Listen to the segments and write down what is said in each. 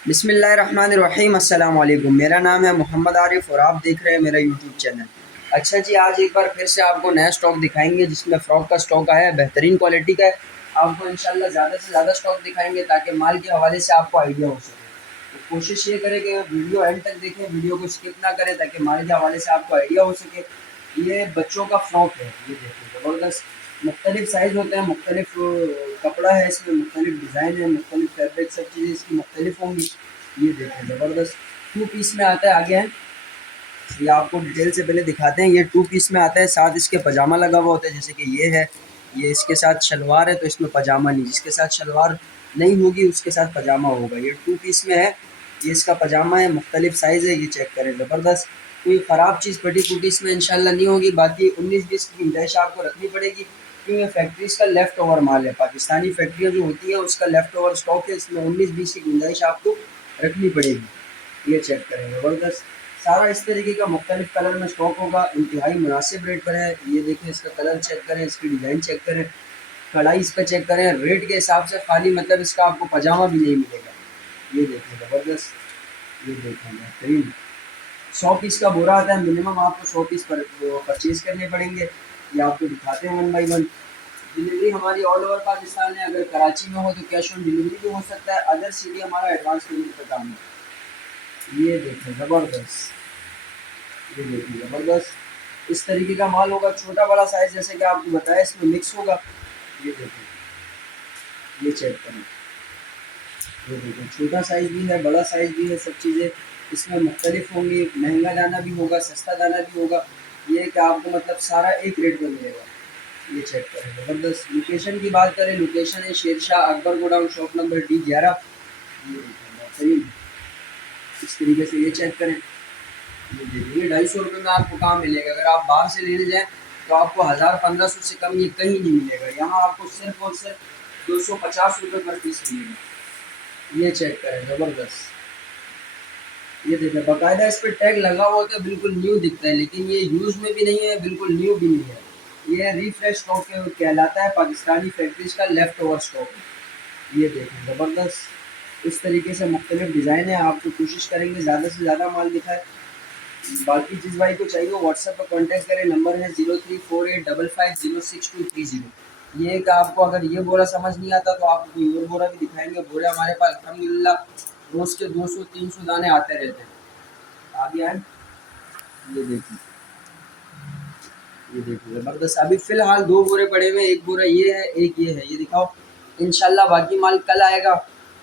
बिस्मिल्लाहिर्रहमानिर्रहीम अस्सलाम वालेकुम। मेरा नाम है मोहम्मद आरिफ और आप देख रहे हैं मेरा यूट्यूब चैनल। अच्छा जी, आज एक बार फिर से आपको नया स्टॉक दिखाएंगे जिसमें फ़्रॉक का स्टॉक आया है, बेहतरीन क्वालिटी का है। आपको इंशाल्लाह ज़्यादा से ज़्यादा स्टॉक दिखाएंगे ताकि माल के हवाले से आपको आइडिया हो सके। तो कोशिश ये करें कि वीडियो एंड तक देखें, वीडियो को स्किप ना करें ताकि माल के हवाले से आपको आइडिया हो सके। ये बच्चों का फ्रॉक है, ये देखिए ज़बरदस्त। मुख्तलिफ साइज़ होते हैं, मुख्तलिफ कपड़ा है, इसमें मुख्तलिफ डिज़ाइन है, मुख्तलिफ फैब्रिक, सब चीज़ें इसकी मुख्तलिफ होंगी। ये देखें ज़बरदस्त, टू पीस में आता है। आगे है, ये आपको डिटेल से पहले दिखाते हैं। ये टू पीस में आता है, साथ इसके पजामा लगा हुआ होता है। जैसे कि ये है, ये इसके साथ शलवार है तो इसमें पजामा नहीं, जिसके साथ शलवार नहीं होगी उसके साथ पजामा होगा। ये टू पीस में है, ये इसका पजामा है, मुख्तलिफ साइज़ है। ये चेक करें, ज़बरदस्त। कोई ख़राब चीज़ फटी फूटी इसमें इंशाल्लाह नहीं होगी। बाकी 19-20 की गुंजाइश आपको रखनी पड़ेगी क्योंकि फैक्ट्रीज़ का लेफ़्ट ओवर माल है। पाकिस्तानी फैक्ट्रियाँ जो होती हैं उसका लेफ़्ट ओवर स्टॉक है, इसमें 19-20 की गुंजाइश आपको रखनी पड़ेगी। ये चेक करें, ज़बरदस्त। सारा इस तरीके का मुख्तलिफ कलर में स्टॉक होगा, इंतहाई मुनासिब रेट पर है। ये देखें, इसका कलर चेक करें, इसकी डिज़ाइन चेक करें, कढ़ाई इस पर चेक करें। रेट के हिसाब से खाली मतलब इसका आपको पजामा भी नहीं मिलेगा। ये देखें, ज़बरदस्त। ये देखें, बेहतरीन। 100 पीस का बोरा आता है, मिनिमम आपको 100 पीस पर परचेज़ करने पड़ेंगे। ये आपको दिखाते हैं वन बाई वन। डिलीवरी हमारी ऑल ओवर पाकिस्तान है। अगर कराची में हो तो कैश ऑन डिलीवरी भी हो सकता है, अदर सिटी हमारा एडवांस पेमेंट का काम है। ये देखें, ज़बरदस्त। ये देखिए, ज़बरदस्त। इस तरीके का माल होगा, छोटा बड़ा साइज़ जैसे कि आपको बताया इसमें मिक्स होगा। ये देखिए, ये चेक करें। ये देखिए, छोटा साइज़ भी है, बड़ा साइज़ भी है, सब चीज़ें इसमें मुख्तलिफ होंगी। महंगा दाना भी होगा, सस्ता दाना भी होगा। ये है कि आपको मतलब सारा एक रेट में मिलेगा। ये चेक करें, ज़बरदस्त। लोकेशन की बात करें, लोकेशन है Shershah Akbar godown, shop number D11। ये देखिए, बेहतरीन। इस तरीके से ये चेक करें। ये देखिए, 250 रुपये में आपको कहाँ मिलेगा। अगर आप बाहर से लेने जाएँ तो आपको 1000-1500 से कम ये कहीं नहीं मिलेगा। यहाँ आपको सिर्फ़ और सिर्फ 250 रुपये पर पीस मिलेगा। ये चेक करें, ज़बरदस्त। ये देखें, बाकायदा इस पे टैग लगा हुआ होता है, बिल्कुल न्यू दिखता है, लेकिन ये यूज़ में भी नहीं है, बिल्कुल न्यू भी नहीं है। ये रिफ्रेश स्टॉक कहलाता है, पाकिस्तानी फैक्ट्रीज़ का लेफ़्ट ओवर स्टॉक है। ये देखें, ज़बरदस्त। इस तरीके से मुख्तलिफ डिज़ाइन है, आपको कोशिश करेंगे ज़्यादा से ज़्यादा माल दिखाएँ। बाकी जिस भाई को चाहिए वो व्हाट्सएप पर कांटेक्ट करें, नंबर है 0348550230। ये कि आपको अगर ये बोरा समझ नहीं आता तो आपको कोई और बोरा भी दिखाएंगे। बोरे हमारे पास अल्हम्दुलिल्लाह रोज़ के 200-300 दाने आते रहते हैं। आगे आए, ये देखिए, ये देखिए, ज़बरदस्त। अभी फ़िलहाल 2 बोरे पड़े हुए हैं, एक बोरा ये है, एक ये है। ये दिखाओ, इंशाल्लाह बाकी माल कल आएगा।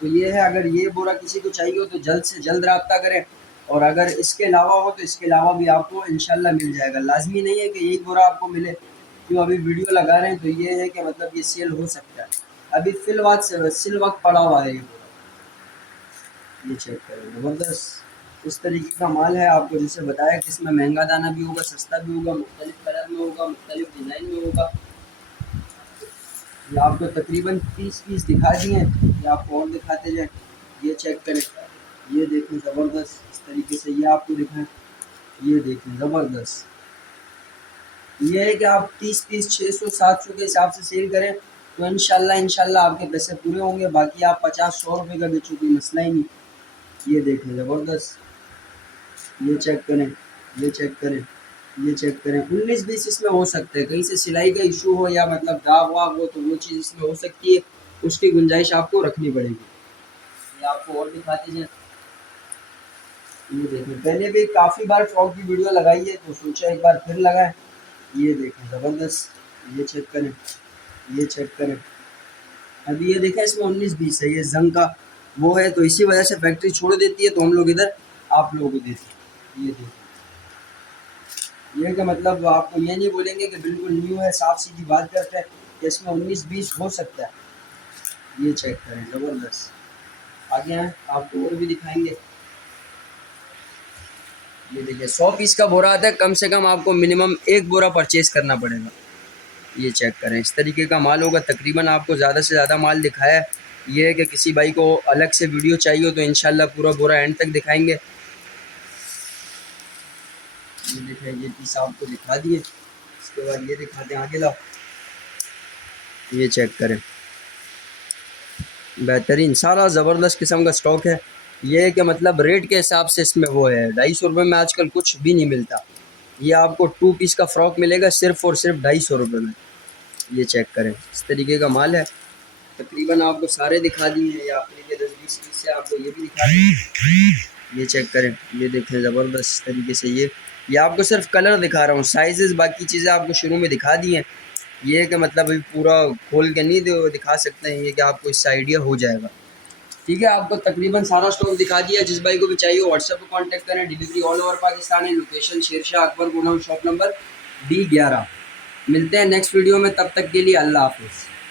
तो ये है, अगर ये बोरा किसी को चाहिए हो तो जल्द से जल्द राब्ता करें, और अगर इसके अलावा हो तो इसके अलावा भी आपको इंशाल्लाह मिल जाएगा। लाज़मी नहीं है कि एक बोरा आपको मिले। क्यों, अभी वीडियो लगा रहे हैं तो ये है कि मतलब ये सेल हो सकता है। अभी सिल वक़्त पड़ा हुआ है ये बोरा। ये चेक करें, ज़बरदस्त। इस तरीके का माल है, आपको जैसे बताया कि इसमें महंगा दाना भी होगा, सस्ता भी होगा, मुख्तलिफ कलर में होगा, मुख्तलिफ डिज़ाइन में होगा। ये आपको तकरीबन 30 पीस दिखा दिए हैं, ये आपको और दिखाते जाएँ। ये चेक करें, ये देखें, ज़बरदस्त। इस तरीके से ये आपको दिखाएँ, ये देखें, ज़बरदस्त। ये है कि आप 30 पीस 600-700 के हिसाब से सेल करें तो इंशाल्लाह आपके पैसे पूरे होंगे। बाकी आप 50-100 रुपये का बेचो, कोई मसला ही नहीं। ये देखें, ज़बरदस्त। ये चेक करें, ये चेक करें, ये चेक करें। 19-20 इसमें हो सकते हैं, कहीं से सिलाई का इशू हो या मतलब दाग वाग हो तो वो चीज़ इसमें हो सकती है, उसकी गुंजाइश आपको रखनी पड़ेगी। ये आपको और दिखाते जाएँ। ये देखें, पहले भी काफ़ी बार फ्रॉक की वीडियो लगाई है तो सोचा एक बार फिर लगाएं। ये देखें, ज़बरदस्त। ये चेक करें, ये चेक करें। अभी ये देखें, इसमें 19-20 है, ये जंग का वो है तो इसी वजह से फैक्ट्री छोड़ देती है तो हम लोग इधर आप लोगों को देते हैं। ये देखें, ये कि मतलब आपको ये नहीं बोलेंगे कि बिल्कुल न्यू है, साफ सीधी बात करते हैं कि इसमें 19-20 हो सकता है। ये चेक करें, ज़बरदस्त। आगे आएँ, आपको और भी दिखाएंगे। ये देखिए, 100 पीस का बोरा आता है, कम से कम आपको मिनिमम एक बोरा परचेज़ करना पड़ेगा। ये चेक करें, इस तरीके का माल होगा। तकरीबन आपको ज़्यादा से ज़्यादा माल दिखाया है। ये है कि किसी भाई को अलग से वीडियो चाहिए हो तो इंशाल्लाह पूरा बोरा एंड तक दिखाएंगे। ये देखिए, ये पीस आपको दिखा दिए, इसके बाद ये दिखाते हैं, आगे लाओ। ये चेक करें, बेहतरीन, सारा ज़बरदस्त किस्म का स्टॉक है। ये है कि मतलब रेट के हिसाब से इसमें वो है, 250 रुपये में आजकल कुछ भी नहीं मिलता। ये आपको 2 पीस का फ्रॉक मिलेगा सिर्फ और सिर्फ 250 रुपये में। ये चेक करें, इस तरीके का माल है। तकरीबन आपको सारे दिखा दिए हैं, या अपने लिए 10-20 पीस से आपको ये भी दिखा दिए। ये चेक करें, ये देखें ज़बरदस्त तरीके से। ये आपको सिर्फ कलर दिखा रहा हूँ, साइजेस बाकी चीज़ें आपको शुरू में दिखा दी हैं। ये है कि मतलब अभी पूरा खोल के नहीं दिखा सकते हैं, ये कि आपको इससे आइडिया हो जाएगा। ठीक है, आपको तकरीबन सारा स्टॉक दिखा दिया। जिस भाई को भी चाहिए व्हाट्सएप पर कांटेक्ट करें। डिलीवरी ऑल ओवर पाकिस्तान है। Location Shershah Akbar godown, shop number D11। मिलते हैं नेक्स्ट वीडियो में, तब तक के लिए अल्लाह हाफिज़।